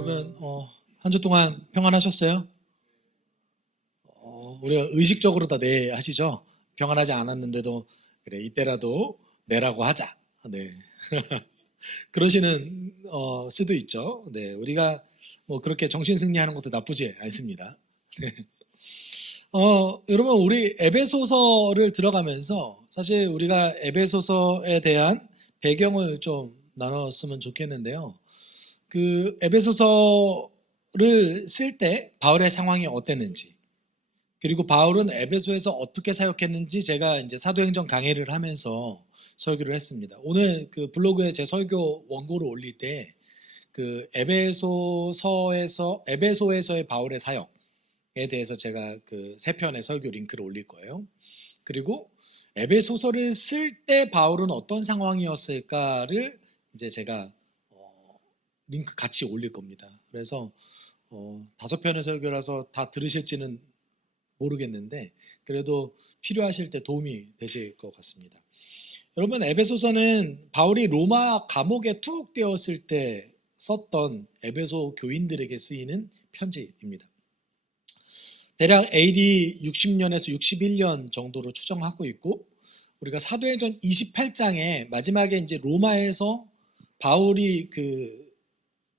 여러분 한 주 동안 평안하셨어요? 우리가 의식적으로 다 네 하시죠? 평안하지 않았는데도 그래 이때라도 네라고 하자. 네. 그러시는 수도 있죠. 네, 우리가 뭐 그렇게 정신 승리하는 것도 나쁘지 않습니다. 여러분 우리 에베소서를 들어가면서 사실 우리가 에베소서에 대한 배경을 좀 나눴으면 좋겠는데요. 그 에베소서를 쓸 때 바울의 상황이 어땠는지, 그리고 바울은 에베소에서 어떻게 사역했는지 제가 이제 사도행전 강해를 하면서 설교를 했습니다. 오늘 그 블로그에 제 설교 원고를 올릴 때 그 에베소에서의 바울의 사역에 대해서 제가 그 세 편의 설교 링크를 올릴 거예요. 그리고 에베소서를 쓸 때 바울은 어떤 상황이었을까를 이제 제가 링크 같이 올릴 겁니다. 그래서 5편의 설교라서 다 들으실지는 모르겠는데 그래도 필요하실 때 도움이 되실 것 같습니다. 여러분 에베소서는 바울이 로마 감옥에 투옥되었을 때 썼던 에베소 교인들에게 쓰이는 편지입니다. 대략 AD 60년에서 61년 정도로 추정하고 있고, 우리가 사도행전 28장에 마지막에 이제 로마에서 바울이 그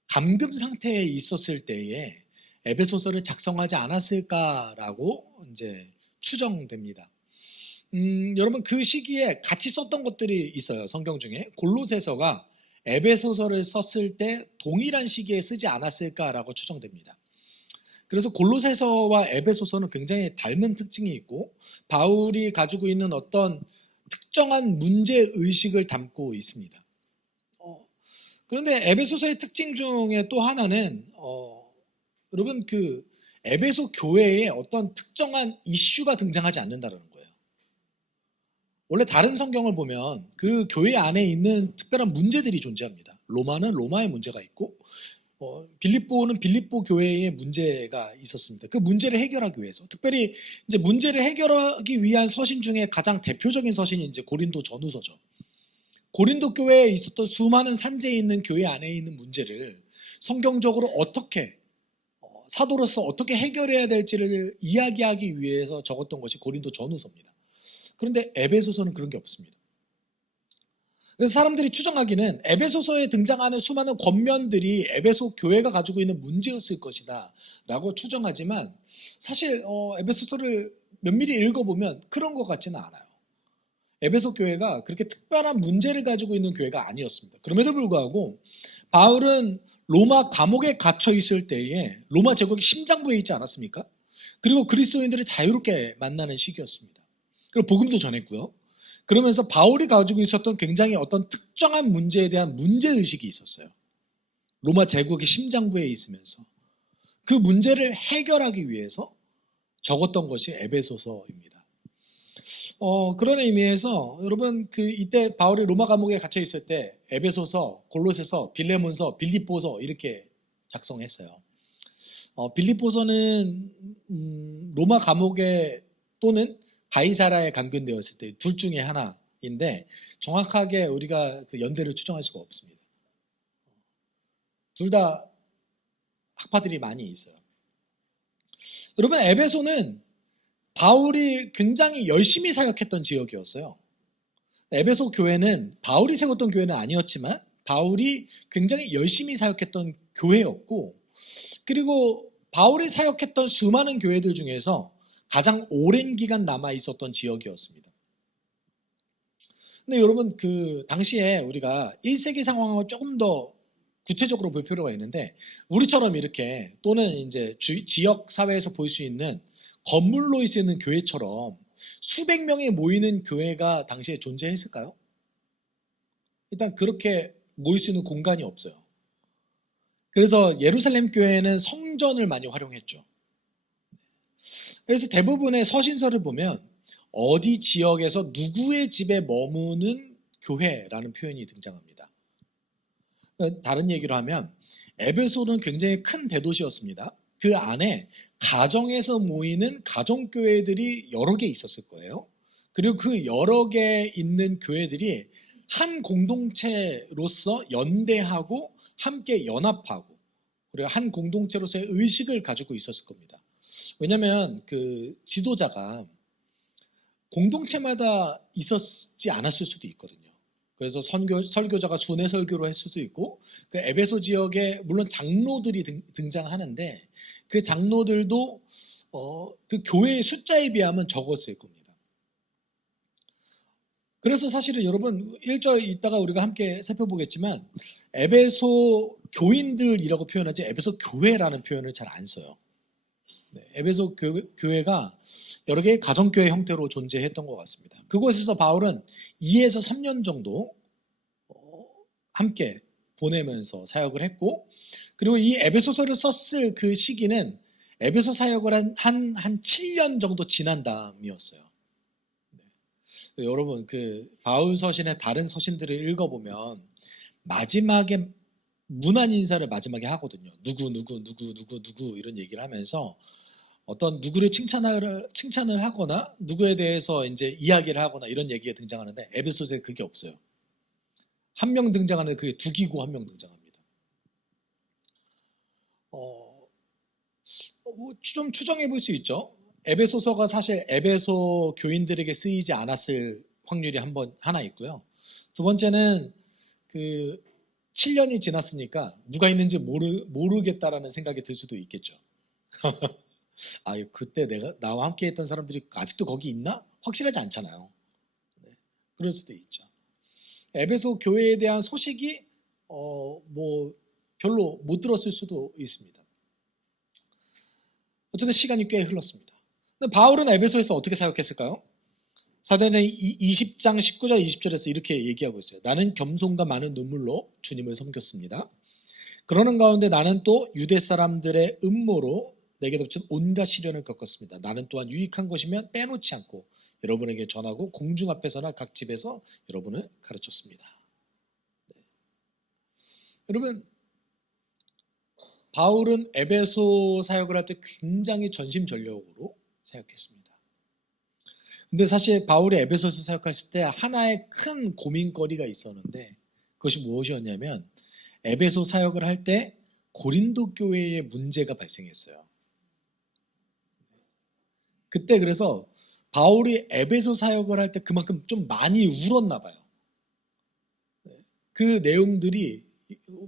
감금 상태에 있었을 때에 에베소서를 작성하지 않았을까라고 이제 추정됩니다. 여러분 그 시기에 같이 썼던 것들이 있어요. 성경 중에 골로새서가 에베소서를 썼을 때 동일한 시기에 쓰지 않았을까라고 추정됩니다. 그래서 골로새서와 에베소서는 굉장히 닮은 특징이 있고 바울이 가지고 있는 어떤 특정한 문제 의식을 담고 있습니다. 그런데 에베소서의 특징 중에 또 하나는 여러분 그 에베소 교회에 어떤 특정한 이슈가 등장하지 않는다는 거예요. 원래 다른 성경을 보면 그 교회 안에 있는 특별한 문제들이 존재합니다. 로마는 로마의 문제가 있고 빌립보는 빌립보 교회의 문제가 있었습니다. 그 문제를 해결하기 위해서 특별히 이제 문제를 해결하기 위한 서신 중에 가장 대표적인 서신이 이제 고린도 전후서죠. 고린도 교회에 있었던 수많은 산재에 있는 교회 안에 있는 문제를 성경적으로 어떻게 사도로서 어떻게 해결해야 될지를 이야기하기 위해서 적었던 것이 고린도 전후서입니다. 그런데 에베소서는 그런 게 없습니다. 그래서 사람들이 추정하기는 에베소서에 등장하는 수많은 권면들이 에베소 교회가 가지고 있는 문제였을 것이다 라고 추정하지만 사실 에베소서를 면밀히 읽어보면 그런 것 같지는 않아요. 에베소 교회가 그렇게 특별한 문제를 가지고 있는 교회가 아니었습니다. 그럼에도 불구하고 바울은 로마 감옥에 갇혀 있을 때에 로마 제국이 심장부에 있지 않았습니까? 그리고 그리스도인들을 자유롭게 만나는 시기였습니다. 그리고 복음도 전했고요. 그러면서 바울이 가지고 있었던 굉장히 어떤 특정한 문제에 대한 문제의식이 있었어요. 로마 제국이 심장부에 있으면서 그 문제를 해결하기 위해서 적었던 것이 에베소서입니다. 그런 의미에서 여러분 그 이때 바울이 로마 감옥에 갇혀 있을 때 에베소서, 골로새서, 빌레몬서, 빌립보서 이렇게 작성했어요. 빌립보서는 로마 감옥에 또는 가이사라에 감금되었을 때 둘 중에 하나인데 정확하게 우리가 그 연대를 추정할 수가 없습니다. 둘 다 학파들이 많이 있어요. 여러분 에베소는 바울이 굉장히 열심히 사역했던 지역이었어요. 에베소 교회는 바울이 세웠던 교회는 아니었지만 바울이 굉장히 열심히 사역했던 교회였고, 그리고 바울이 사역했던 수많은 교회들 중에서 가장 오랜 기간 남아 있었던 지역이었습니다. 근데 여러분 그 당시에 우리가 1세기 상황을 조금 더 구체적으로 볼 필요가 있는데 우리처럼 이렇게 또는 이제 지역 사회에서 볼 수 있는 건물로 있는 교회처럼 수백 명이 모이는 교회가 당시에 존재했을까요? 일단 그렇게 모일 수 있는 공간이 없어요. 그래서 예루살렘 교회는 성전을 많이 활용했죠. 그래서 대부분의 서신서를 보면 어디 지역에서 누구의 집에 머무는 교회라는 표현이 등장합니다. 다른 얘기로 하면 에베소는 굉장히 큰 대도시였습니다. 그 안에 가정에서 모이는 가정교회들이 여러 개 있었을 거예요. 그리고 그 여러 개 있는 교회들이 한 공동체로서 연대하고 함께 연합하고 그리고 한 공동체로서의 의식을 가지고 있었을 겁니다. 왜냐하면 그 지도자가 공동체마다 있었지 않았을 수도 있거든요. 그래서 설교자가 순회 설교로 했을 수도 있고, 그 에베소 지역에 물론 장로들이 등장하는데 그 장로들도 그 교회의 숫자에 비하면 적었을 겁니다. 그래서 사실은 여러분 1절 이따가 우리가 함께 살펴보겠지만 에베소 교인들이라고 표현하지 에베소 교회라는 표현을 잘 안 써요. 네, 에베소 교회가 여러 개의 가정교회 형태로 존재했던 것 같습니다. 그곳에서 바울은 2에서 3년 정도 함께 보내면서 사역을 했고, 그리고 이 에베소서를 썼을 그 시기는 에베소 사역을 한 7년 정도 지난 다음이었어요. 네. 여러분 그 바울 서신의 다른 서신들을 읽어보면 마지막에 문안 인사를 마지막에 하거든요. 누구 이런 얘기를 하면서 어떤 누구를 칭찬을 하거나 누구에 대해서 이제 이야기를 하거나 이런 얘기가 등장하는데 에베소서에 그게 없어요. 한 명 등장하는데 그게 두기고 한 명 등장합니다. 좀 추정해 볼 수 있죠. 에베소서가 사실 에베소 교인들에게 쓰이지 않았을 확률이 하나 있고요. 두 번째는 그 7년이 지났으니까 누가 있는지 모르겠다라는 생각이 들 수도 있겠죠. 그때 나와 함께 했던 사람들이 아직도 거기 있나? 확실하지 않잖아요. 네, 그럴 수도 있죠. 에베소 교회에 대한 소식이 별로 못 들었을 수도 있습니다. 어쨌든 시간이 꽤 흘렀습니다. 근데 바울은 에베소에서 어떻게 사역했을까요? 사도행전 20장 19절 20절에서 이렇게 얘기하고 있어요. 나는 겸손과 많은 눈물로 주님을 섬겼습니다. 그러는 가운데 나는 또 유대 사람들의 음모로 내게 덮친 온갖 시련을 겪었습니다. 나는 또한 유익한 것이면 빼놓지 않고 여러분에게 전하고 공중 앞에서나 각 집에서 여러분을 가르쳤습니다. 네. 여러분 바울은 에베소 사역을 할 때 굉장히 전심전력으로 사역했습니다. 근데 사실 바울이 에베소에서 사역했을 때 하나의 큰 고민거리가 있었는데 그것이 무엇이었냐면 에베소 사역을 할 때 고린도 교회에 문제가 발생했어요. 그때 그래서 바울이 에베소 사역을 할 때 그만큼 좀 많이 울었나 봐요. 그 내용들이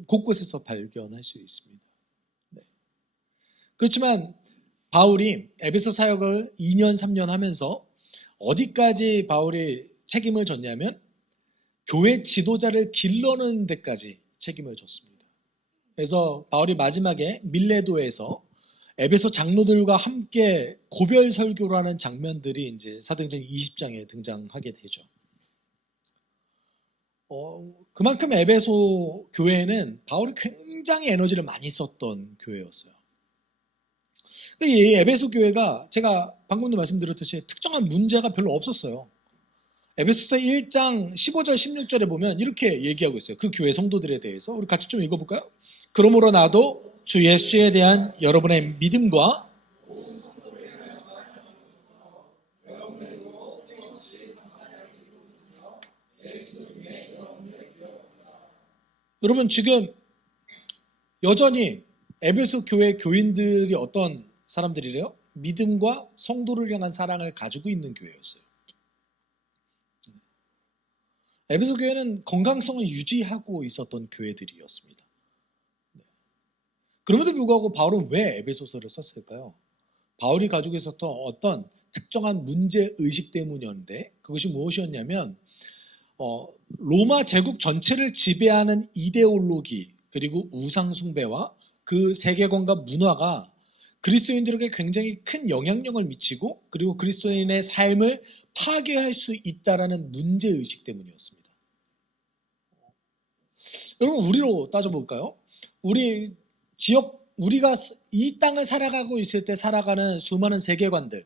곳곳에서 발견할 수 있습니다. 네. 그렇지만 바울이 에베소 사역을 2년 3년 하면서 어디까지 바울이 책임을 졌냐면 교회 지도자를 길러는 데까지 책임을 졌습니다. 그래서 바울이 마지막에 밀레도에서 에베소 장로들과 함께 고별 설교를 하는 장면들이 이제 사도행전 20장에 등장하게 되죠. 그만큼 에베소 교회는 바울이 굉장히 에너지를 많이 썼던 교회였어요. 이 에베소 교회가 제가 방금도 말씀드렸듯이 특정한 문제가 별로 없었어요. 에베소서 1장 15절 16절에 보면 이렇게 얘기하고 있어요. 그 교회 성도들에 대해서 우리 같이 좀 읽어볼까요? 그러므로 나도 주 예수에 대한 여러분의 믿음과 여러분 지금 여전히 에베소 교회 교인들이 어떤 사람들이래요? 믿음과 성도를 향한 사랑을 가지고 있는 교회였어요. 에베소 교회는 건강성을 유지하고 있었던 교회들이었습니다. 그럼에도 불구하고 바울은 왜 에베소서를 썼을까요? 바울이 가지고 있었던 어떤 특정한 문제의식 때문이었는데 그것이 무엇이었냐면 로마 제국 전체를 지배하는 이데올로기 그리고 우상숭배와 그 세계관과 문화가 그리스도인들에게 굉장히 큰 영향력을 미치고 그리고 그리스도인의 삶을 파괴할 수 있다라는 문제의식 때문이었습니다. 여러분 우리로 따져볼까요? 우리가 이 땅을 살아가고 있을 때 살아가는 수많은 세계관들,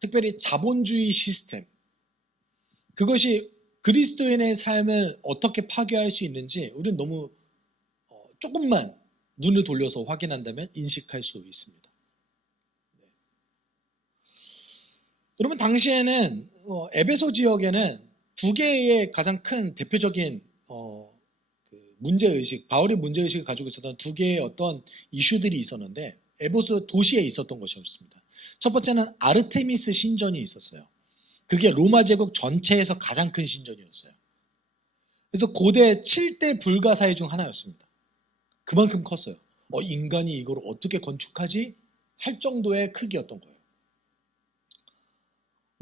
특별히 자본주의 시스템, 그것이 그리스도인의 삶을 어떻게 파괴할 수 있는지 우리는 너무 조금만 눈을 돌려서 확인한다면 인식할 수 있습니다. 네. 여러분 당시에는 에베소 지역에는 두 개의 가장 큰 대표적인 문제의식, 바울이 문제의식을 가지고 있었던 두 개의 어떤 이슈들이 있었는데 에베소 도시에 있었던 것이었습니다. 첫 번째는 아르테미스 신전이 있었어요. 그게 로마 제국 전체에서 가장 큰 신전이었어요. 그래서 고대 7대 불가사의 중 하나였습니다. 그만큼 컸어요. 인간이 이걸 어떻게 건축하지? 할 정도의 크기였던 거예요.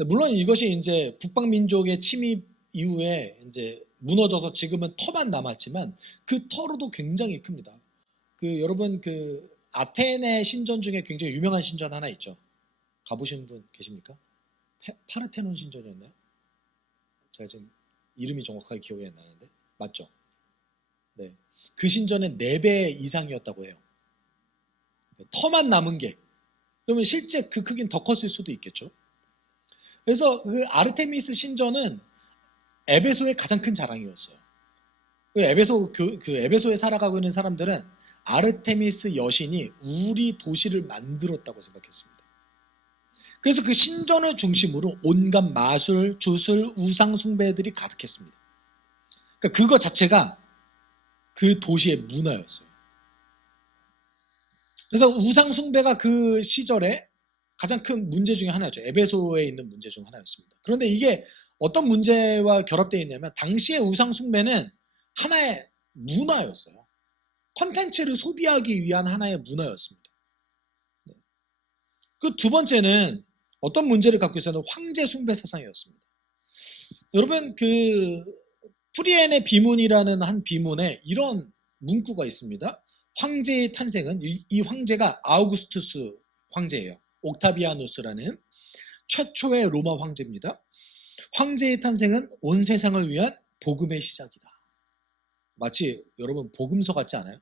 물론 이것이 이제 북방민족의 침입 이후에 이제 무너져서 지금은 터만 남았지만 그 터로도 굉장히 큽니다. 여러분 아테네 신전 중에 굉장히 유명한 신전 하나 있죠. 가보신 분 계십니까? 파르테논 신전이었나요? 제가 지금 이름이 정확하게 기억이 안 나는데 맞죠? 네, 그 신전의 4배 이상이었다고 해요. 터만 남은 게. 그러면 실제 그 크기는 더 컸을 수도 있겠죠. 그래서 그 아르테미스 신전은 에베소의 가장 큰 자랑이었어요. 에베소에 살아가고 있는 사람들은 아르테미스 여신이 우리 도시를 만들었다고 생각했습니다. 그래서 그 신전을 중심으로 온갖 마술, 주술, 우상 숭배들이 가득했습니다. 그러니까 그거 자체가 그 도시의 문화였어요. 그래서 우상 숭배가 그 시절에 가장 큰 문제 중에 하나였죠. 에베소에 있는 문제 중 하나였습니다. 그런데 이게 어떤 문제와 결합되어 있냐면 당시의 우상 숭배는 하나의 문화였어요. 콘텐츠를 소비하기 위한 하나의 문화였습니다. 그 두 번째는 어떤 문제를 갖고 있었는 황제 숭배 사상이었습니다. 여러분 프리엔의 비문이라는 한 비문에 이런 문구가 있습니다. 황제의 탄생은 이 황제가 아우구스투스 황제예요. 옥타비아누스라는 최초의 로마 황제입니다. 황제의 탄생은 온 세상을 위한 복음의 시작이다. 마치 여러분 복음서 같지 않아요?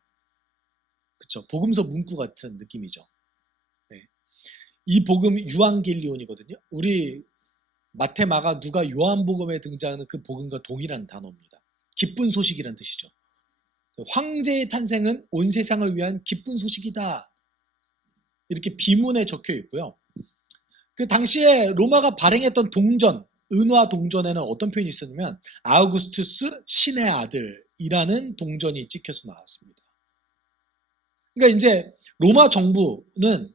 그렇죠? 복음서 문구 같은 느낌이죠. 네. 이 복음 유앙겔리온이거든요. 우리 마태, 마가, 누가, 요한복음에 등장하는 그 복음과 동일한 단어입니다. 기쁜 소식이란 뜻이죠. 황제의 탄생은 온 세상을 위한 기쁜 소식이다. 이렇게 비문에 적혀 있고요. 그 당시에 로마가 발행했던 동전, 은화 동전에는 어떤 표현이 있었냐면 아우구스투스 신의 아들이라는 동전이 찍혀서 나왔습니다. 그러니까 이제 로마 정부는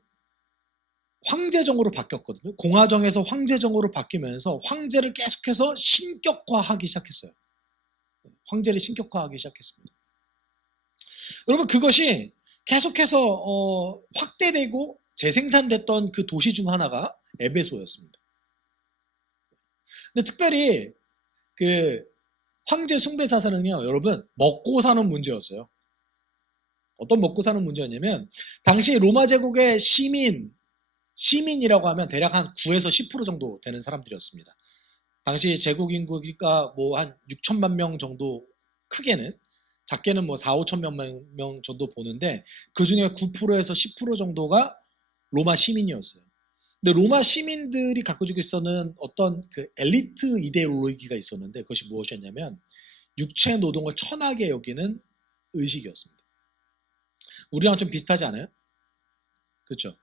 황제정으로 바뀌었거든요. 공화정에서 황제정으로 바뀌면서 황제를 계속해서 신격화하기 시작했어요. 황제를 신격화하기 시작했습니다. 여러분 그것이 계속해서 확대되고 재생산됐던 그 도시 중 하나가 에베소였습니다. 근데 특별히 그 황제 숭배 사상은요, 여러분 먹고 사는 문제였어요. 어떤 먹고 사는 문제였냐면 당시 로마 제국의 시민이라고 하면 대략 한 9에서 10% 정도 되는 사람들이었습니다. 당시 제국 인구가 뭐 한 6천만 명 정도, 크게는, 작게는 뭐 4, 5천만 명 정도 보는데 그 중에 9%에서 10% 정도가 로마 시민이었어요. 근데 로마 시민들이 갖고 있었는 어떤 그 엘리트 이데올로기가 있었는데 그것이 무엇이었냐면 육체 노동을 천하게 여기는 의식이었습니다. 우리랑 좀 비슷하지 않아요? 그렇죠?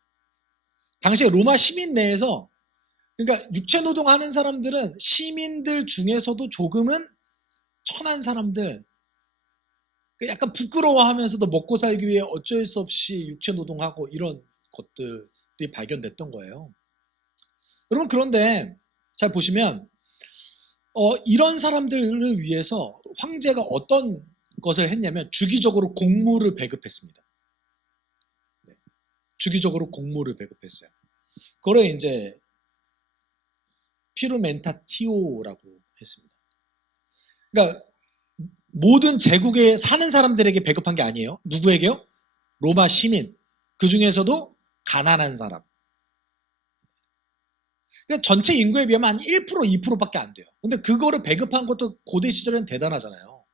당시에 로마 시민 내에서, 그러니까 육체 노동하는 사람들은 시민들 중에서도 조금은 천한 사람들, 약간 부끄러워하면서도 먹고 살기 위해 어쩔 수 없이 육체 노동하고 이런 것들이 발견됐던 거예요. 여러분 그런데 잘 보시면 이런 사람들을 위해서 황제가 어떤 것을 했냐면 주기적으로 곡물을 배급했습니다. 네. 주기적으로 곡물을 배급했어요. 그걸 이제 피루멘타티오라고 했습니다. 그러니까 모든 제국에 사는 사람들에게 배급한 게 아니에요. 누구에게요? 로마 시민. 그 중에서도 가난한 사람. 그러니까 전체 인구에 비하면 한 1%, 2%밖에 안 돼요. 근데 그거를 배급한 것도 고대 시절엔 대단하잖아요.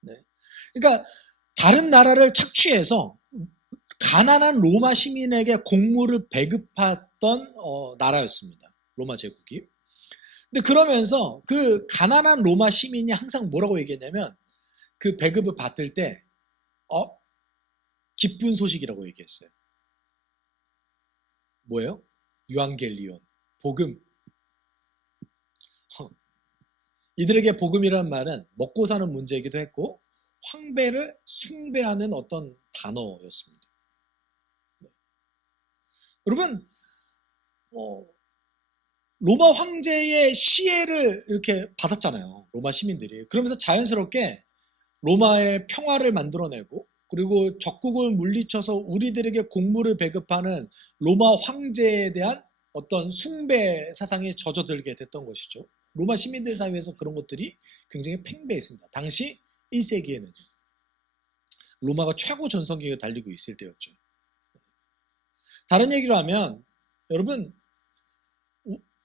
네. 그러니까 다른 나라를 착취해서 가난한 로마 시민에게 곡물을 배급했던 나라였습니다. 로마 제국이. 근데 그러면서 그 가난한 로마 시민이 항상 뭐라고 얘기했냐면 그 배급을 받을 때 기쁜 소식이라고 얘기했어요. 뭐예요? 유앙겔리온, 복음. 이들에게 복음이라는 말은 먹고 사는 문제이기도 했고 황배를 숭배하는 어떤 단어였습니다. 여러분, 로마 황제의 시해를 이렇게 받았잖아요. 로마 시민들이. 그러면서 자연스럽게 로마의 평화를 만들어내고, 그리고 적국을 물리쳐서 우리들에게 공물을 배급하는 로마 황제에 대한 어떤 숭배 사상에 젖어들게 됐던 것이죠. 로마 시민들 사이에서 그런 것들이 굉장히 팽배했습니다. 당시 1세기에는 로마가 최고 전성기가 달리고 있을 때였죠. 다른 얘기로 하면 여러분,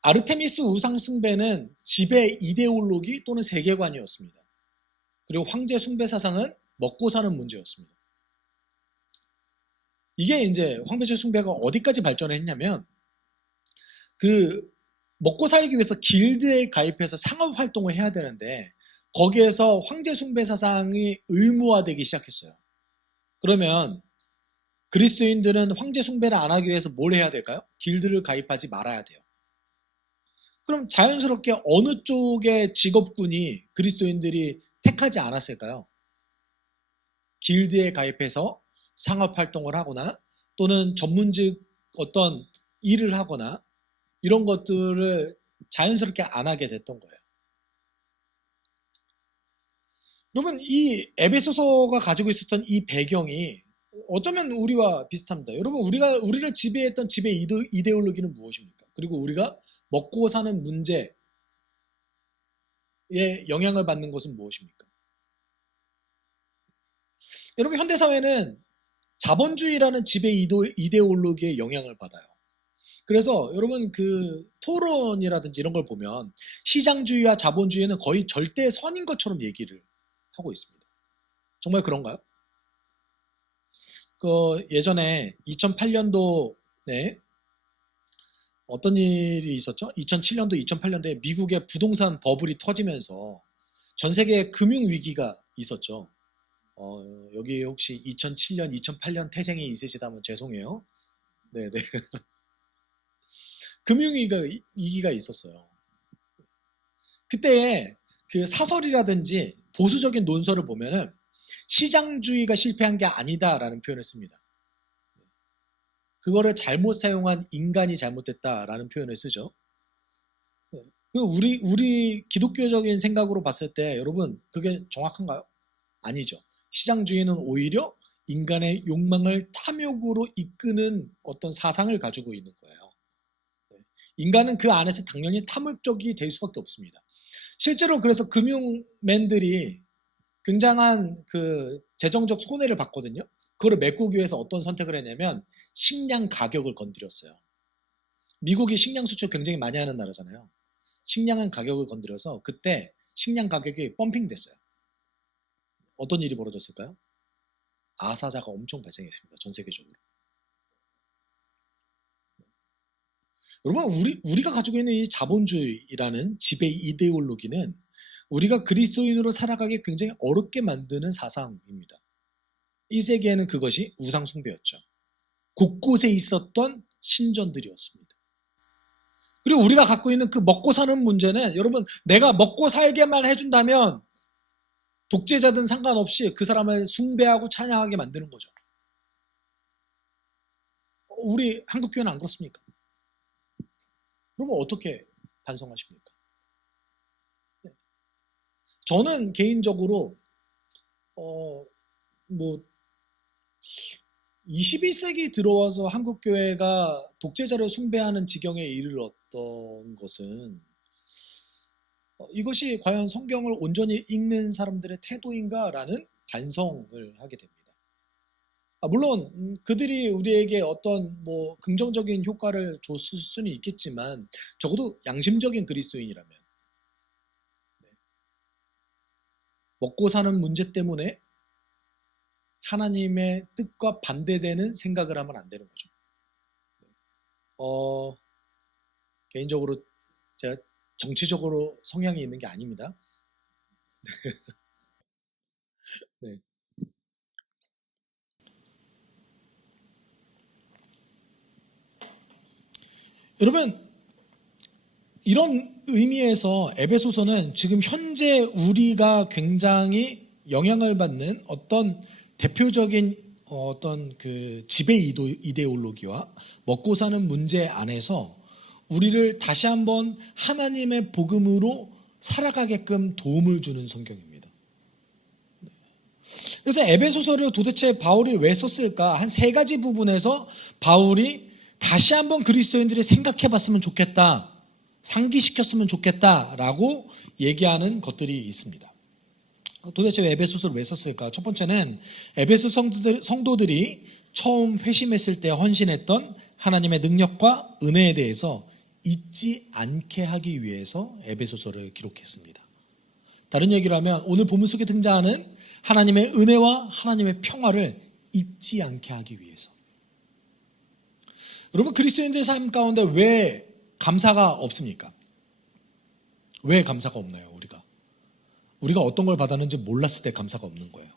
아르테미스 우상 숭배는 지배 이데올로기 또는 세계관이었습니다. 그리고 황제 숭배 사상은 먹고 사는 문제였습니다. 이게 이제 황제제 숭배가 어디까지 발전했냐면, 먹고 살기 위해서 길드에 가입해서 상업 활동을 해야 되는데, 거기에서 황제 숭배 사상이 의무화되기 시작했어요. 그러면 그리스도인들은 황제 숭배를 안 하기 위해서 뭘 해야 될까요? 길드를 가입하지 말아야 돼요. 그럼 자연스럽게 어느 쪽의 직업군이 그리스도인들이 택하지 않았을까요? 길드에 가입해서 상업 활동을 하거나 또는 전문직 어떤 일을 하거나 이런 것들을 자연스럽게 안 하게 됐던 거예요. 여러분, 이 에베소서가 가지고 있었던 이 배경이 어쩌면 우리와 비슷합니다. 여러분, 우리를 지배했던 지배 이데올로기는 무엇입니까? 그리고 우리가 먹고 사는 문제에 영향을 받는 것은 무엇입니까? 여러분, 현대사회는 자본주의라는 지배 이데올로기에 영향을 받아요. 그래서 여러분, 토론이라든지 이런 걸 보면 시장주의와 자본주의는 거의 절대선인 것처럼 얘기를 하고 있습니다. 정말 그런가요? 예전에 2008년도에 어떤 일이 있었죠? 2007년도, 2008년도에 미국의 부동산 버블이 터지면서 전 세계에 금융위기가 있었죠. 여기 혹시 2007년, 2008년 태생이 있으시다면 죄송해요. 네네. 금융위기가 있었어요. 그때 그 사설이라든지 보수적인 논설을 보면은 시장주의가 실패한 게 아니다라는 표현을 씁니다. 그거를 잘못 사용한 인간이 잘못됐다라는 표현을 쓰죠. 우리 기독교적인 생각으로 봤을 때 여러분, 그게 정확한가요? 아니죠. 시장주의는 오히려 인간의 욕망을 탐욕으로 이끄는 어떤 사상을 가지고 있는 거예요. 인간은 그 안에서 당연히 탐욕적이 될 수밖에 없습니다. 실제로 그래서 금융맨들이 굉장한 재정적 손해를 봤거든요. 그거를 메꾸기 위해서 어떤 선택을 했냐면 식량 가격을 건드렸어요. 미국이 식량 수출 굉장히 많이 하는 나라잖아요. 식량은 가격을 건드려서 그때 식량 가격이 펌핑 됐어요. 어떤 일이 벌어졌을까요? 아사자가 엄청 발생했습니다. 전 세계적으로. 여러분, 우리가 가지고 있는 이 자본주의라는 지배 이데올로기는 우리가 그리스도인으로 살아가기 굉장히 어렵게 만드는 사상입니다. 이 세계에는 그것이 우상 숭배였죠. 곳곳에 있었던 신전들이었습니다. 그리고 우리가 갖고 있는 그 먹고 사는 문제는 여러분, 내가 먹고 살게만 해준다면 독재자든 상관없이 그 사람을 숭배하고 찬양하게 만드는 거죠. 우리 한국교회는 안 그렇습니까? 그러면 어떻게 반성하십니까? 저는 개인적으로 21세기 들어와서 한국교회가 독재자를 숭배하는 지경에 이르렀던 것은 이것이 과연 성경을 온전히 읽는 사람들의 태도인가라는 반성을 하게 됩니다. 물론 그들이 우리에게 어떤 긍정적인 효과를 줬을 수는 있겠지만 적어도 양심적인 그리스도인이라면 먹고 사는 문제 때문에 하나님의 뜻과 반대되는 생각을 하면 안 되는 거죠. 개인적으로 제가 정치적으로 성향이 있는 게 아닙니다. 네. 여러분, 이런 의미에서 에베소서는 지금 현재 우리가 굉장히 영향을 받는 어떤 대표적인 어떤 그 지배 이데올로기와 먹고 사는 문제 안에서 우리를 다시 한번 하나님의 복음으로 살아가게끔 도움을 주는 성경입니다. 그래서 에베소서를 도대체 바울이 왜 썼을까? 한 세 가지 부분에서 바울이 다시 한번 그리스도인들이 생각해 봤으면 좋겠다, 상기시켰으면 좋겠다라고 얘기하는 것들이 있습니다. 도대체 에베소서를 왜 썼을까? 첫 번째는 에베소 성도들이 처음 회심했을 때 헌신했던 하나님의 능력과 은혜에 대해서 잊지 않게 하기 위해서 에베소서를 기록했습니다. 다른 얘기를 하면 오늘 본문 속에 등장하는 하나님의 은혜와 하나님의 평화를 잊지 않게 하기 위해서. 여러분, 그리스도인들 삶 가운데 왜 감사가 없습니까? 왜 감사가 없나요? 우리가 어떤 걸 받았는지 몰랐을 때 감사가 없는 거예요.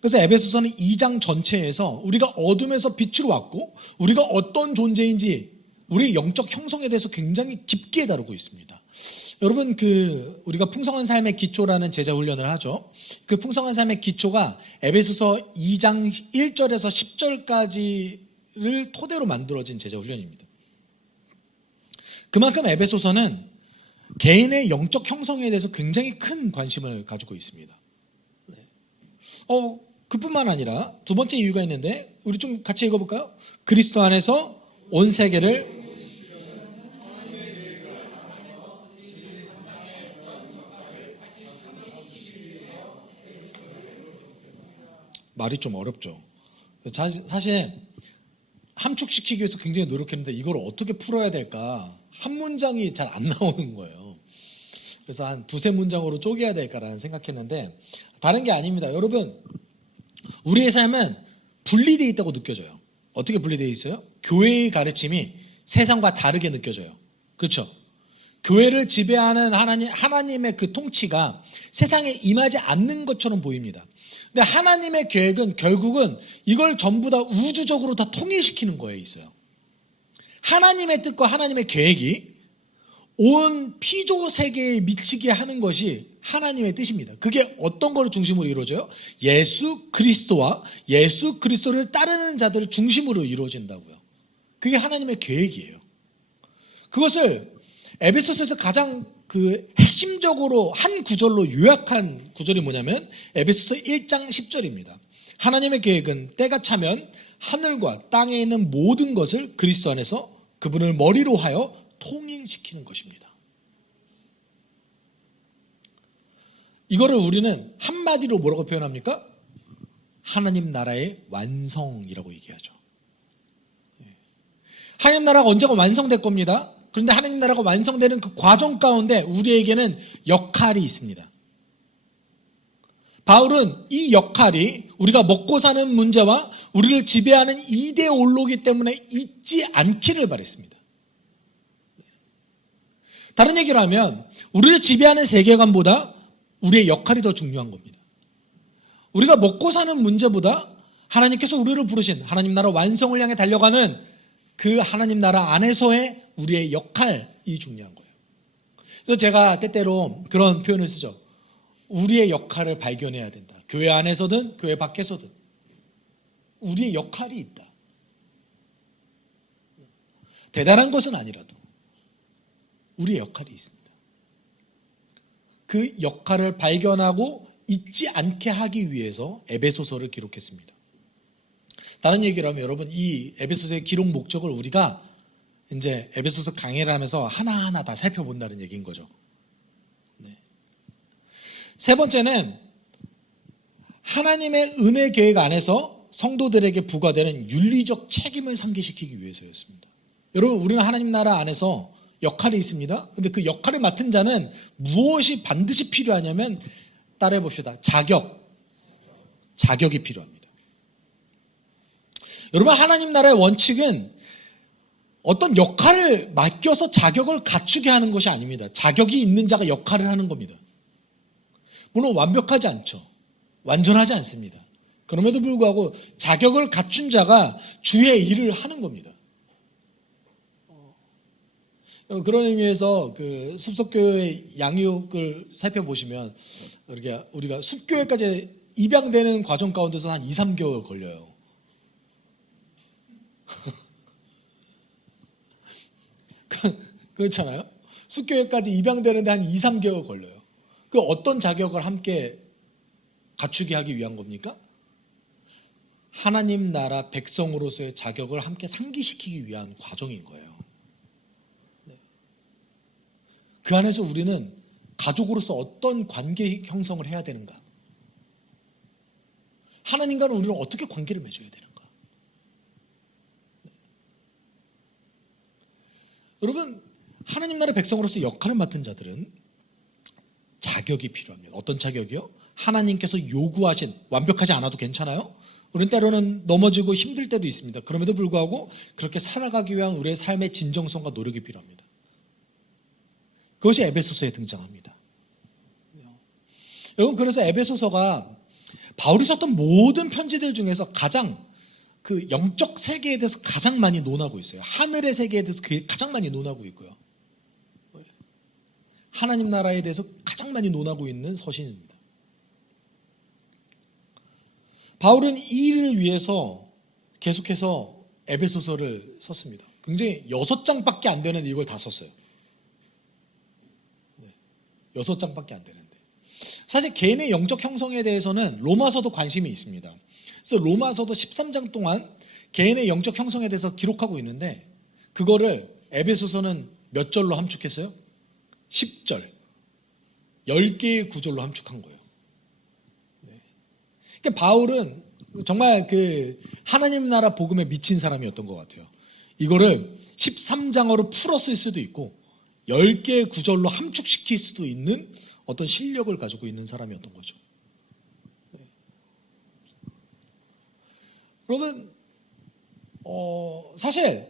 그래서 에베소서는 2장 전체에서 우리가 어둠에서 빛으로 왔고 우리가 어떤 존재인지 우리의 영적 형성에 대해서 굉장히 깊게 다루고 있습니다. 여러분, 우리가 풍성한 삶의 기초라는 제자 훈련을 하죠. 그 풍성한 삶의 기초가 에베소서 2장 1절에서 10절까지를 토대로 만들어진 제자 훈련입니다. 그만큼 에베소서는 개인의 영적 형성에 대해서 굉장히 큰 관심을 가지고 있습니다. 그뿐만 아니라 두 번째 이유가 있는데 우리 좀 같이 읽어볼까요? 그리스도 안에서 온 세계를 말이 좀 어렵죠. 사실 함축시키기 위해서 굉장히 노력했는데 이걸 어떻게 풀어야 될까? 한 문장이 잘 안 나오는 거예요. 그래서 한 두세 문장으로 쪼개야 될까라는 생각했는데 다른 게 아닙니다. 여러분, 우리의 삶은 분리되어 있다고 느껴져요. 어떻게 분리되어 있어요? 교회의 가르침이 세상과 다르게 느껴져요. 그렇죠? 교회를 지배하는 하나님의 그 통치가 세상에 임하지 않는 것처럼 보입니다. 근데 하나님의 계획은 결국은 이걸 전부 다 우주적으로 다 통일시키는 거에 있어요. 하나님의 뜻과 하나님의 계획이 온 피조 세계에 미치게 하는 것이 하나님의 뜻입니다. 그게 어떤 거를 중심으로 이루어져요? 예수 그리스도와 예수 그리스도를 따르는 자들을 중심으로 이루어진다고요. 그게 하나님의 계획이에요. 그것을 에베소서에서 가장 핵심적으로 한 구절로 요약한 구절이 뭐냐면 에베소서 1장 10절입니다. 하나님의 계획은 때가 차면 하늘과 땅에 있는 모든 것을 그리스도 안에서 그분을 머리로 하여 통일시키는 것입니다. 이거를 우리는 한마디로 뭐라고 표현합니까? 하나님 나라의 완성이라고 얘기하죠. 하나님 나라가 언제가 완성될 겁니다. 그런데 하나님 나라가 완성되는 그 과정 가운데 우리에게는 역할이 있습니다. 바울은 이 역할이 우리가 먹고 사는 문제와 우리를 지배하는 이데올로기 때문에 잊지 않기를 바랬습니다. 다른 얘기를 하면 우리를 지배하는 세계관보다 우리의 역할이 더 중요한 겁니다. 우리가 먹고 사는 문제보다 하나님께서 우리를 부르신 하나님 나라 완성을 향해 달려가는 그 하나님 나라 안에서의 우리의 역할이 중요한 거예요. 그래서 제가 때때로 그런 표현을 쓰죠. 우리의 역할을 발견해야 된다. 교회 안에서든 교회 밖에서든 우리의 역할이 있다. 대단한 것은 아니라도 우리의 역할이 있습니다. 그 역할을 발견하고 잊지 않게 하기 위해서 에베소서를 기록했습니다. 다른 얘기를 하면 여러분, 이 에베소서의 기록 목적을 우리가 이제 에베소서 강해를 하면서 하나하나 다 살펴본다는 얘기인 거죠. 네. 세 번째는 하나님의 은혜 계획 안에서 성도들에게 부과되는 윤리적 책임을 상기시키기 위해서였습니다. 여러분, 우리는 하나님 나라 안에서 역할이 있습니다. 근데 그 역할을 맡은 자는 무엇이 반드시 필요하냐면 따라해 봅시다. 자격이 필요합니다. 여러분, 하나님 나라의 원칙은 어떤 역할을 맡겨서 자격을 갖추게 하는 것이 아닙니다. 자격이 있는 자가 역할을 하는 겁니다. 물론 완벽하지 않죠. 완전하지 않습니다. 그럼에도 불구하고 자격을 갖춘 자가 주의 일을 하는 겁니다. 그런 의미에서 그 숲속교회 양육을 살펴보시면 우리가 숲교회까지 입양되는 과정 가운데서 한 2, 3개월 걸려요. 그렇잖아요. 숲교회까지 입양되는데 한 2, 3개월 걸려요. 그 어떤 자격을 함께 갖추게 하기 위한 겁니까? 하나님 나라 백성으로서의 자격을 함께 상기시키기 위한 과정인 거예요. 그 안에서 우리는 가족으로서 어떤 관계 형성을 해야 되는가? 하나님과는 우리는 어떻게 관계를 맺어야 되는가? 여러분, 하나님 나라 백성으로서 역할을 맡은 자들은 자격이 필요합니다. 어떤 자격이요? 하나님께서 요구하신, 완벽하지 않아도 괜찮아요? 우리는 때로는 넘어지고 힘들 때도 있습니다. 그럼에도 불구하고 그렇게 살아가기 위한 우리의 삶의 진정성과 노력이 필요합니다. 그것이 에베소서에 등장합니다. 여러분, 그래서 에베소서가 바울이 썼던 모든 편지들 중에서 가장 그 영적 세계에 대해서 가장 많이 논하고 있어요. 하늘의 세계에 대해서 가장 많이 논하고 있고요. 하나님 나라에 대해서 가장 많이 논하고 있는 서신입니다. 바울은 이 일을 위해서 계속해서 에베소서를 썼습니다. 굉장히 6장밖에 안 되는데 이걸 다 썼어요. 6장밖에 안 되는데. 사실 개인의 영적 형성에 대해서는 로마서도 관심이 있습니다. 그래서 로마서도 13장 동안 개인의 영적 형성에 대해서 기록하고 있는데 그거를 에베소서는 몇 절로 함축했어요? 10절. 10개의 구절로 함축한 거예요. 그러니까 바울은 정말 그 하나님 나라 복음에 미친 사람이었던 것 같아요. 이거를 13장으로 풀었을 수도 있고 10개의 구절로 함축시킬 수도 있는 어떤 실력을 가지고 있는 사람이었던 거죠. 여러분, 사실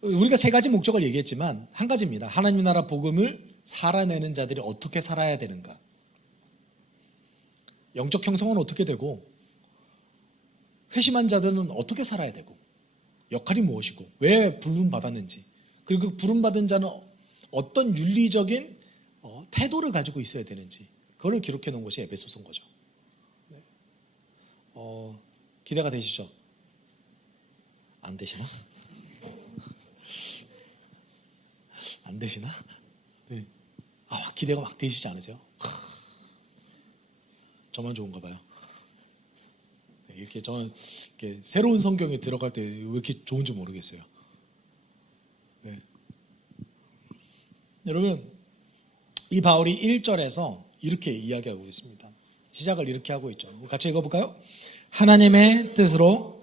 우리가 세 가지 목적을 얘기했지만 한 가지입니다. 하나님 나라 복음을 살아내는 자들이 어떻게 살아야 되는가? 영적 형성은 어떻게 되고 회심한 자들은 어떻게 살아야 되고 역할이 무엇이고 왜 부름받았는지 그리고 그 부름받은 자는 어떤 윤리적인 태도를 가지고 있어야 되는지 그걸 기록해 놓은 것이 에베소서인 거죠. 기대가 되시죠? 안 되시나? 안 되시나? 네. 기대가 막 되시지 않으세요? 저만 좋은가 봐요. 이렇게 저는 이렇게 새로운 성경에 들어갈 때 왜 이렇게 좋은지 모르겠어요. 네. 여러분, 이 바울이 1절에서 이렇게 이야기하고 있습니다. 시작을 이렇게 하고 있죠. 같이 읽어볼까요? 하나님의 뜻으로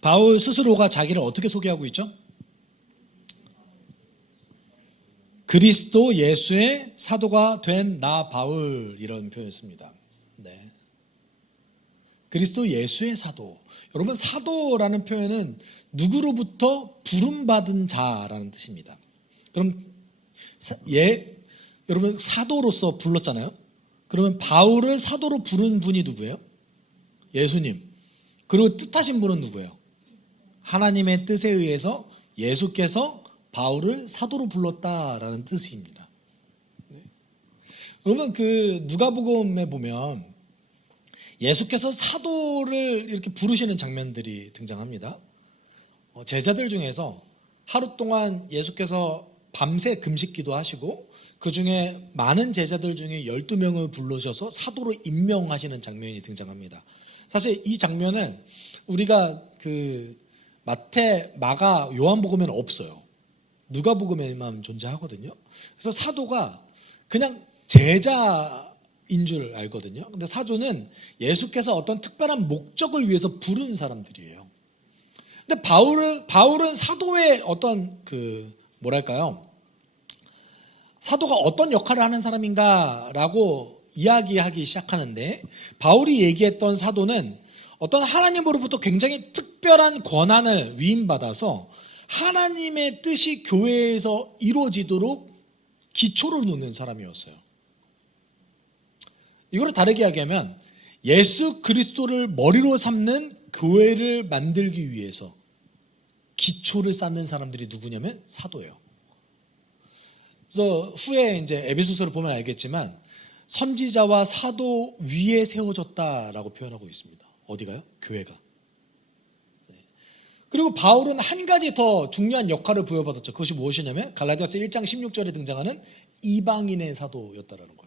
바울 스스로가 자기를 어떻게 소개하고 있죠? 그리스도 예수의 사도가 된 나 바울 이런 표현을 씁니다. 네. 그리스도 예수의 사도. 여러분 사도라는 표현은 누구로부터 부름받은 자라는 뜻입니다. 그럼 여러분 사도로서 불렀잖아요. 그러면 바울을 사도로 부른 분이 누구예요? 예수님. 그리고 뜻하신 분은 누구예요? 하나님의 뜻에 의해서 예수께서 바울을 사도로 불렀다라는 뜻입니다. 네. 여러분 그 누가복음에 보면 예수께서 사도를 이렇게 부르시는 장면들이 등장합니다. 제자들 중에서 하루 동안 예수께서 밤새 금식기도 하시고 그 중에 많은 제자들 중에 12명을 부르셔서 사도로 임명하시는 장면이 등장합니다. 사실 이 장면은 우리가 그 마태, 마가, 요한복음에는 없어요. 누가복음에만 존재하거든요. 그래서 사도가 그냥 제자인 줄 알거든요. 근데 사도는 예수께서 어떤 특별한 목적을 위해서 부른 사람들이에요. 근데 바울은 사도의 어떤 뭐랄까요? 사도가 어떤 역할을 하는 사람인가라고 이야기하기 시작하는데 바울이 얘기했던 사도는 어떤 하나님으로부터 굉장히 특별한 권한을 위임받아서 하나님의 뜻이 교회에서 이루어지도록 기초를 놓는 사람이었어요. 이거를 다르게 이야기하면 예수 그리스도를 머리로 삼는 교회를 만들기 위해서 기초를 쌓는 사람들이 누구냐면 사도예요. 그래서 후에 이제 에베소서를 보면 알겠지만 선지자와 사도 위에 세워졌다라고 표현하고 있습니다. 어디가요? 교회가. 그리고 바울은 한 가지 더 중요한 역할을 부여받았죠. 그것이 무엇이냐면 갈라디아서 1장 16절에 등장하는 이방인의 사도였다라는 거예요.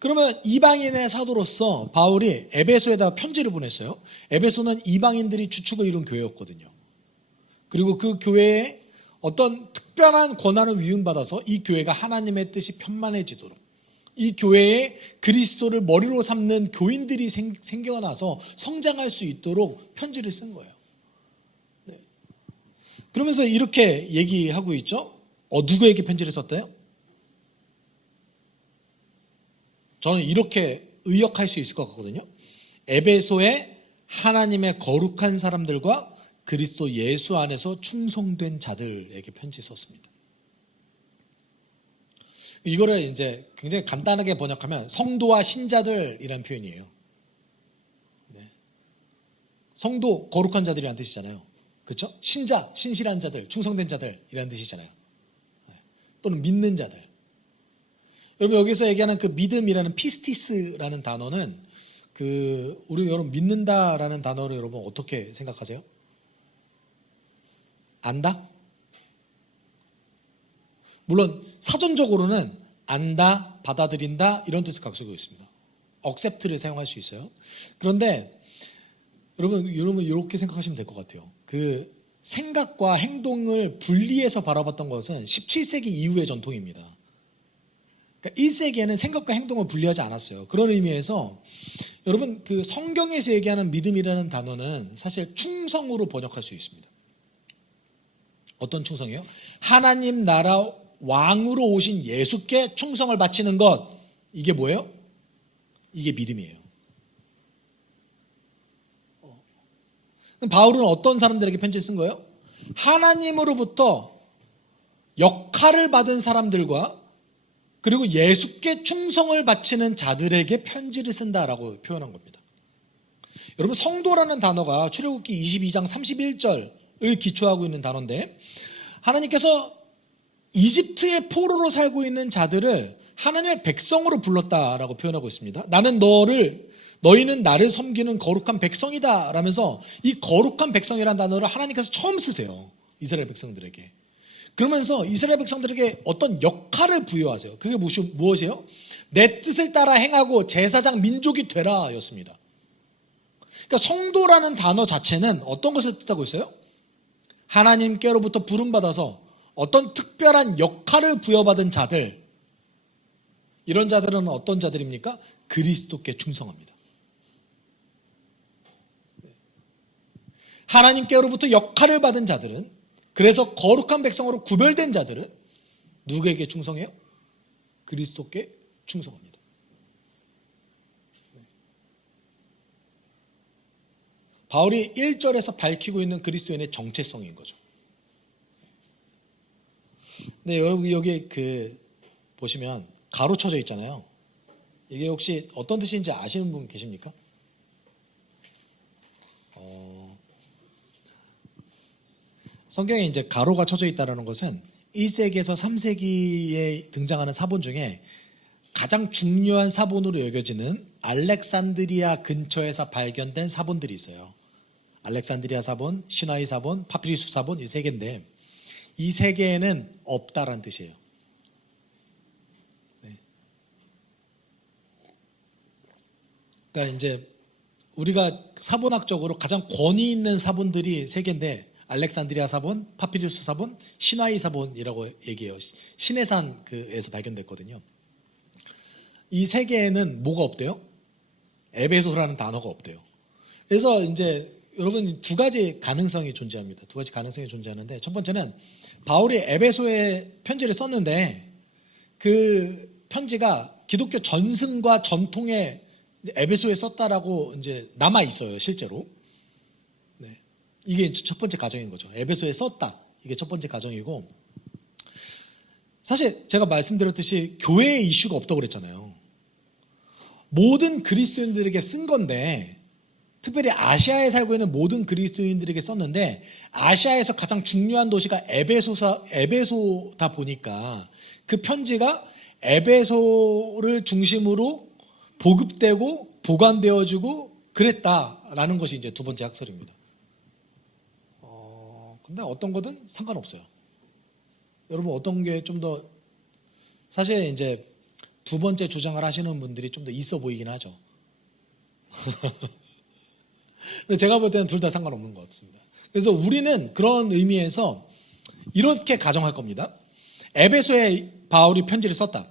그러면 이방인의 사도로서 바울이 에베소에다가 편지를 보냈어요. 에베소는 이방인들이 주축을 이룬 교회였거든요. 그리고 그 교회에 어떤 특별한 권한을 위임받아서 이 교회가 하나님의 뜻이 편만해지도록 이 교회에 그리스도를 머리로 삼는 교인들이 생겨나서 성장할 수 있도록 편지를 쓴 거예요. 네. 그러면서 이렇게 얘기하고 있죠. 누구에게 편지를 썼대요? 저는 이렇게 의역할 수 있을 것 같거든요. 에베소에 하나님의 거룩한 사람들과 그리스도 예수 안에서 충성된 자들에게 편지 썼습니다. 이거를 이제 굉장히 간단하게 번역하면 성도와 신자들이라는 표현이에요. 네. 성도, 거룩한 자들이라는 뜻이잖아요. 그렇죠? 신자, 신실한 자들, 충성된 자들이라는 뜻이잖아요. 네. 또는 믿는 자들. 여러분 여기서 얘기하는 그 믿음이라는 피스티스라는 단어는 우리 여러분 믿는다라는 단어를 여러분 어떻게 생각하세요? 안다? 물론 사전적으로는 안다, 받아들인다 이런 뜻을 갖고 있습니다. accept를 사용할 수 있어요. 그런데 여러분 이렇게 생각하시면 될 것 같아요. 그 생각과 행동을 분리해서 바라봤던 것은 17세기 이후의 전통입니다. 그러니까 1세기에는 생각과 행동을 분리하지 않았어요. 그런 의미에서 여러분 그 성경에서 얘기하는 믿음이라는 단어는 사실 충성으로 번역할 수 있습니다. 어떤 충성이요? 하나님 나라 왕으로 오신 예수께 충성을 바치는 것, 이게 뭐예요? 이게 믿음이에요. 바울은 어떤 사람들에게 편지를 쓴 거예요? 하나님으로부터 역할을 받은 사람들과 그리고 예수께 충성을 바치는 자들에게 편지를 쓴다라고 표현한 겁니다. 여러분 성도라는 단어가 출애굽기 22장 31절을 기초하고 있는 단어인데 하나님께서 이집트의 포로로 살고 있는 자들을 하나님의 백성으로 불렀다라고 표현하고 있습니다. 너희는 나를 섬기는 거룩한 백성이다 라면서 이 거룩한 백성이라는 단어를 하나님께서 처음 쓰세요. 이스라엘 백성들에게. 그러면서 이스라엘 백성들에게 어떤 역할을 부여하세요. 그게 무엇이에요? 내 뜻을 따라 행하고 제사장 민족이 되라 였습니다. 그러니까 성도라는 단어 자체는 어떤 것을 뜻하고 있어요? 하나님께로부터 부름받아서 어떤 특별한 역할을 부여받은 자들, 이런 자들은 어떤 자들입니까? 그리스도께 충성합니다. 하나님께로부터 역할을 받은 자들은, 그래서 거룩한 백성으로 구별된 자들은 누구에게 충성해요? 그리스도께 충성합니다. 바울이 1절에서 밝히고 있는 그리스도인의 정체성인 거죠. 네, 여러분 여기 보시면 가로 쳐져 있잖아요. 이게 혹시 어떤 뜻인지 아시는 분 계십니까? 성경에 이제 가로가 쳐져 있다는 것은 1세기에서 3세기에 등장하는 사본 중에 가장 중요한 사본으로 여겨지는 알렉산드리아 근처에서 발견된 사본들이 있어요. 알렉산드리아 사본, 시나이 사본, 파피루스 사본 이 세 개인데 이 세 개에는 없다라는 뜻이에요. 네. 그러니까 이제 우리가 사본학적으로 가장 권위 있는 사본들이 세 개인데 알렉산드리아 사본, 파피루스 사본, 시나이 사본이라고 얘기해요. 시내산에서 발견됐거든요. 이 세 개에는 뭐가 없대요? 에베소라는 단어가 없대요. 그래서 이제 여러분 두 가지 가능성이 존재합니다. 두 가지 가능성이 존재하는데 첫 번째는 바울이 에베소에 편지를 썼는데 그 편지가 기독교 전승과 전통에 에베소에 썼다라고 이제 남아 있어요, 실제로. 네. 이게 첫 번째 가정인 거죠. 에베소에 썼다. 이게 첫 번째 가정이고 사실 제가 말씀드렸듯이 교회의 이슈가 없다고 그랬잖아요. 모든 그리스도인들에게 쓴 건데, 특별히 아시아에 살고 있는 모든 그리스도인들에게 썼는데, 아시아에서 가장 중요한 도시가 에베소다 보니까 그 편지가 에베소를 중심으로 보급되고 보관되어지고 그랬다라는 것이 이제 두 번째 학설입니다. 근데 어떤 거든 상관없어요. 여러분 어떤 게 좀 더, 사실 이제 두 번째 주장을 하시는 분들이 좀 더 있어 보이긴 하죠. 근데 제가 볼 때는 둘 다 상관없는 것 같습니다. 그래서 우리는 그런 의미에서 이렇게 가정할 겁니다. 에베소에 바울이 편지를 썼다.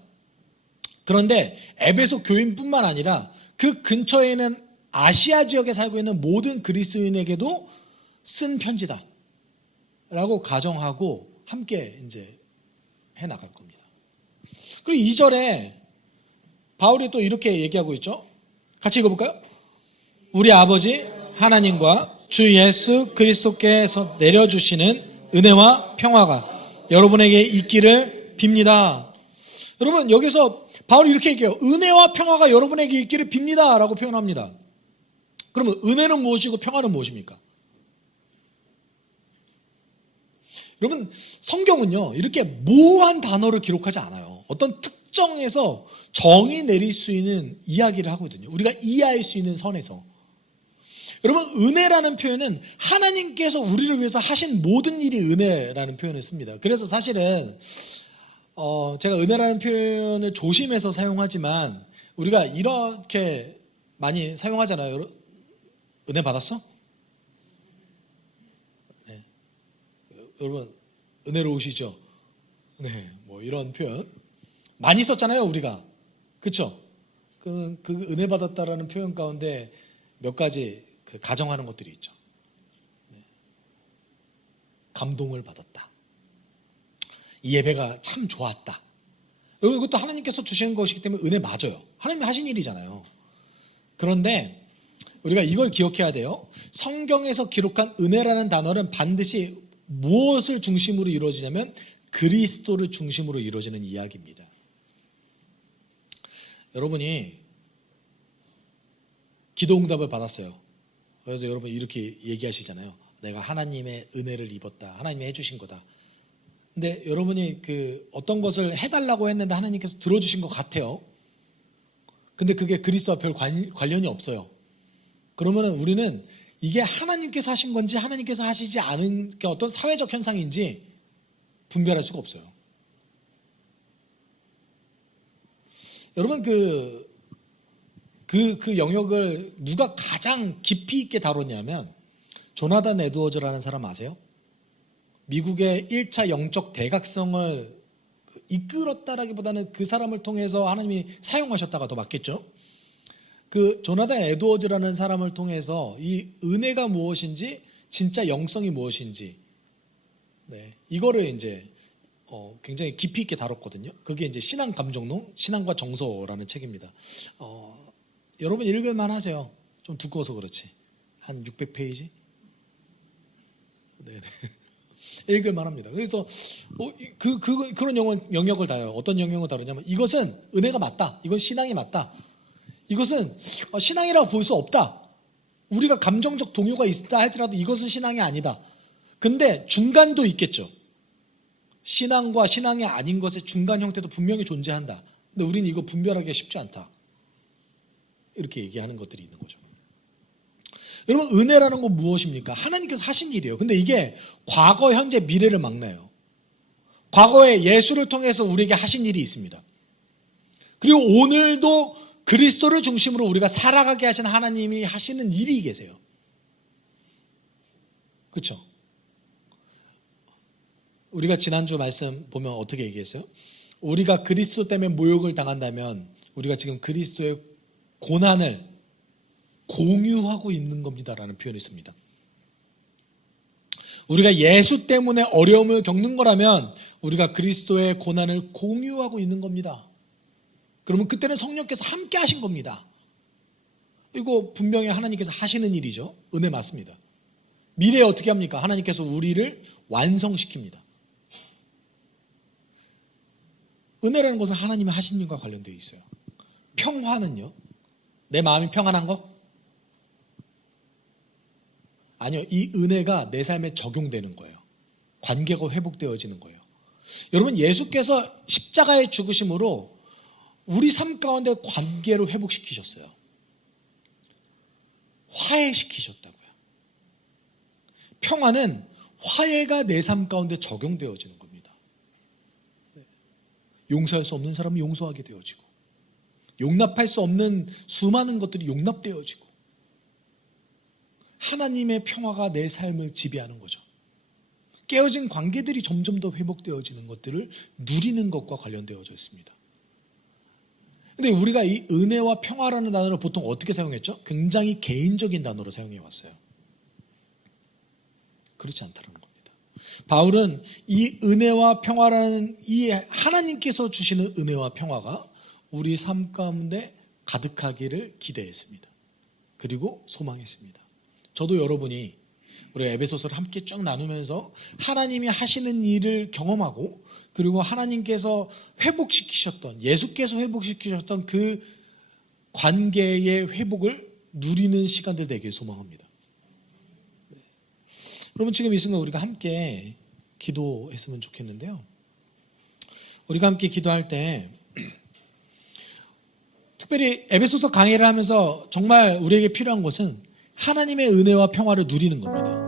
그런데 에베소 교인뿐만 아니라 그 근처에 있는 아시아 지역에 살고 있는 모든 그리스도인에게도 쓴 편지다 라고 가정하고 함께 이제 해 나갈 겁니다. 그리고 2절에 바울이 또 이렇게 얘기하고 있죠. 같이 읽어볼까요? 우리 아버지 하나님과 주 예수 그리스도께서 내려주시는 은혜와 평화가 여러분에게 있기를 빕니다. 여러분 여기서 바울이 이렇게 얘기해요. 은혜와 평화가 여러분에게 있기를 빕니다 라고 표현합니다. 그러면 은혜는 무엇이고 평화는 무엇입니까? 여러분 성경은요 이렇게 모호한 단어를 기록하지 않아요. 어떤 특정에서 정의 내릴 수 있는 이야기를 하거든요. 우리가 이해할 수 있는 선에서. 여러분 은혜라는 표현은 하나님께서 우리를 위해서 하신 모든 일이 은혜라는 표현을 씁니다. 그래서 사실은 제가 은혜라는 표현을 조심해서 사용하지만 우리가 이렇게 많이 사용하잖아요. 은혜 받았어? 네. 여러분 은혜로우시죠? 네, 뭐 이런 표현 많이 썼잖아요 우리가. 그렇죠? 그 은혜 받았다라는 표현 가운데 몇 가지 가정하는 것들이 있죠. 네. 감동을 받았다. 이 예배가 참 좋았다. 이것도 하나님께서 주신 것이기 때문에 은혜 맞아요. 하나님이 하신 일이잖아요. 그런데 우리가 이걸 기억해야 돼요. 성경에서 기록한 은혜라는 단어는 반드시 무엇을 중심으로 이루어지냐면 그리스도를 중심으로 이루어지는 이야기입니다. 여러분이 기도 응답을 받았어요. 그래서 여러분 이렇게 얘기하시잖아요. 내가 하나님의 은혜를 입었다. 하나님이 해주신 거다. 근데 여러분이 어떤 것을 해달라고 했는데 하나님께서 들어주신 것 같아요. 근데 그게 그리스도와 별 관련이 없어요. 그러면은 우리는 이게 하나님께서 하신 건지 하나님께서 하시지 않은 게 어떤 사회적 현상인지 분별할 수가 없어요. 여러분 그 영역을 누가 가장 깊이 있게 다뤘냐면 조나단 에드워즈라는 사람 아세요? 미국의 1차 영적 대각성을 이끌었다라기보다는 그 사람을 통해서 하나님이 사용하셨다가 더 맞겠죠? 그 조나단 에드워즈라는 사람을 통해서 이 은혜가 무엇인지 진짜 영성이 무엇인지 이거를 이제 굉장히 깊이 있게 다뤘거든요. 그게 이제 신앙 감정론, 신앙과 정서라는 책입니다. 여러분 읽을만 하세요. 좀 두꺼워서 그렇지. 한 600페이지? 네네. 읽을만 합니다. 그래서 그런 영역을 다뤄요. 어떤 영역을 다루냐면 이것은 은혜가 맞다. 이건 신앙이 맞다. 이것은 신앙이라고 볼 수 없다. 우리가 감정적 동요가 있다 할지라도 이것은 신앙이 아니다. 근데 중간도 있겠죠. 신앙과 신앙이 아닌 것의 중간 형태도 분명히 존재한다. 근데 우리는 이거 분별하기가 쉽지 않다. 이렇게 얘기하는 것들이 있는 거죠. 여러분 은혜라는 건 무엇입니까? 하나님께서 하신 일이에요. 근데 이게 과거, 현재, 미래를 막나요. 과거에 예수를 통해서 우리에게 하신 일이 있습니다. 그리고 오늘도 그리스도를 중심으로 우리가 살아가게 하신 하나님이 하시는 일이 계세요. 그렇죠? 우리가 지난주 말씀 보면 어떻게 얘기했어요? 우리가 그리스도 때문에 모욕을 당한다면 우리가 지금 그리스도의 고난을 공유하고 있는 겁니다라는 표현이 있습니다. 우리가 예수 때문에 어려움을 겪는 거라면 우리가 그리스도의 고난을 공유하고 있는 겁니다. 그러면 그때는 성령께서 함께 하신 겁니다. 이거 분명히 하나님께서 하시는 일이죠. 은혜 맞습니다. 미래에 어떻게 합니까? 하나님께서 우리를 완성시킵니다. 은혜라는 것은 하나님이 하신 일과 관련되어 있어요. 평화는요? 내 마음이 평안한 거? 아니요. 이 은혜가 내 삶에 적용되는 거예요. 관계가 회복되어지는 거예요. 여러분, 예수께서 십자가의 죽으심으로 우리 삶 가운데 관계를 회복시키셨어요. 화해시키셨다고요. 평화는 화해가 내 삶 가운데 적용되어지는 겁니다. 용서할 수 없는 사람은 용서하게 되어지고, 용납할 수 없는 수많은 것들이 용납되어지고, 하나님의 평화가 내 삶을 지배하는 거죠. 깨어진 관계들이 점점 더 회복되어지는 것들을 누리는 것과 관련되어져 있습니다. 근데 우리가 이 은혜와 평화라는 단어를 보통 어떻게 사용했죠? 굉장히 개인적인 단어로 사용해 왔어요. 그렇지 않다는 겁니다. 바울은 이 은혜와 평화라는 이 하나님께서 주시는 은혜와 평화가 우리 삶 가운데 가득하기를 기대했습니다. 그리고 소망했습니다. 저도 여러분이 우리가 에베소서를 함께 쭉 나누면서 하나님이 하시는 일을 경험하고, 그리고 하나님께서 회복시키셨던, 예수께서 회복시키셨던 그 관계의 회복을 누리는 시간들 되길 소망합니다. 네. 여러분, 지금 이 순간 우리가 함께 기도했으면 좋겠는데요. 우리가 함께 기도할 때 특별히 에베소서 강의를 하면서 정말 우리에게 필요한 것은 하나님의 은혜와 평화를 누리는 겁니다.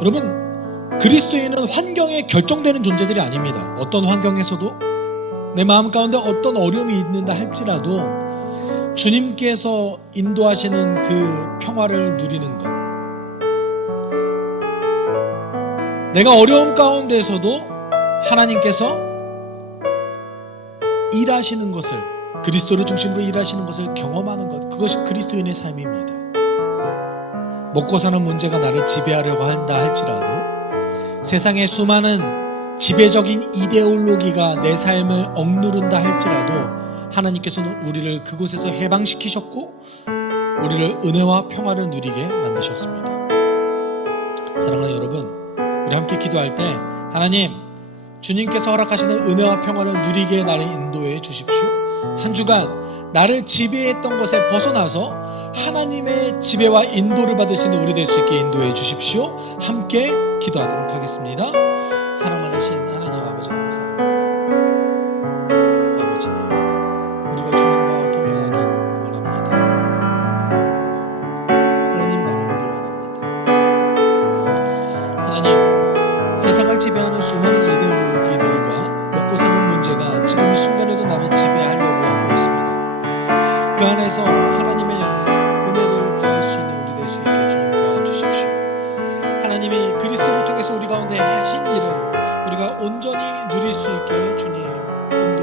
여러분, 그리스도인은 환경에 결정되는 존재들이 아닙니다. 어떤 환경에서도 내 마음 가운데 어떤 어려움이 있는다 할지라도 주님께서 인도하시는 그 평화를 누리는 것, 내가 어려움 가운데에서도 하나님께서 일하시는 것을, 그리스도를 중심으로 일하시는 것을 경험하는 것, 그것이 그리스도인의 삶입니다. 먹고 사는 문제가 나를 지배하려고 한다 할지라도, 세상의 수많은 지배적인 이데올로기가 내 삶을 억누른다 할지라도 하나님께서는 우리를 그곳에서 해방시키셨고 우리를 은혜와 평화를 누리게 만드셨습니다. 사랑하는 여러분, 우리 함께 기도할 때 하나님, 주님께서 허락하시는 은혜와 평화를 누리게 나를 인도해 주십시오. 한 주간 나를 지배했던 것에 벗어나서 하나님의 지배와 인도를 받을 수 있는 우리 될 수 있게 인도해 주십시오. 함께 기도하도록 하겠습니다. 사랑 많으신 하나님 아버지, 감사합니다. 아버지, 우리가 주님과 동행하길 원합니다. 하나님 바라보길 원합니다. 하나님, 세상을 지배하는 수많은 이데올로기들과 먹고 사는 문제가 지금 이 순간에도 나를 지배하려고 하고 있습니다. 그 안에서 하나님의 은혜를 구할 수 있는 우리 될 수 있게 주님 도와주십시오. 하나님이 그리스도를 통해서 우리 가운데 하신 일을 우리가 온전히 누릴 수 있게 주님 인도